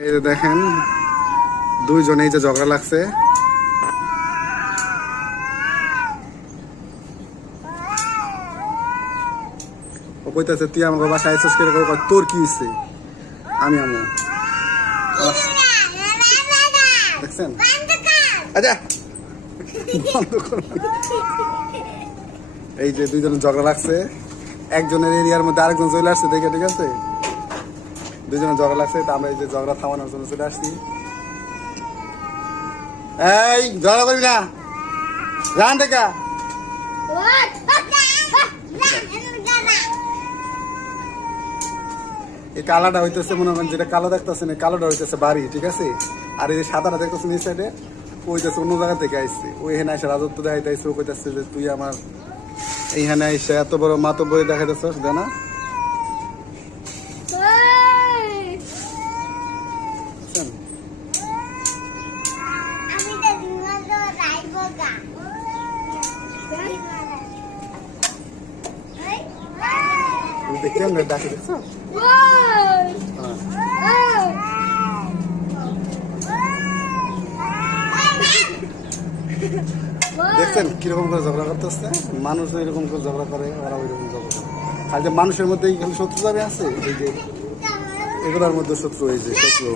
এই যে দেখেন দুইজনে এই যে ঝগড়া লাগছে। ও কইতাছে তুই আমাকে বাসায় আইসস করে, তোর কি হইছে? আমি দেখছেন আচ্ছা বন্ধ কর। এই যে দুইজন ঝগড়া লাগছে, একজনের এরিয়ার মধ্যে আরেকজন চলে আসছে দেখে, ঠিক আছে? দুজনে ঝগড়া লাগছে, তা আমরা এই যে ঝগড়া থামানোর জন্য চলে আসছি। এই ঝগড়া করবি না, রান দেখা। এই কালাটা হইতেছে মনে করেন, যেটা কালো দেখতেছেন এই কালোটা হইতেছে বাড়ি, ঠিক আছে? আর এই যে সাদাটা দেখতেছেন এই সাইডে, ওইটাছে অন্য জায়গা থেকে আসছে। ওই এখানে এসে রাজত্ব দেখাইতে আসছে। ও কইতাছে যে তুই আমার এইখানে এসে এত বড় মাতব্বরি দেখাইতেছস, জানা? দেখেন ডাকে দেখছো? দেখছেন কিরকম করে ঝগড়া করতেছে? মানুষ এরকম করে ঝগড়া করে, ওরা ওইরকম ঝগড়া করে। আর যে মানুষের মধ্যে খালি শত্রুতা আছে, এই যে এগুলোর মধ্যে শত্রু, এই যে শত্রু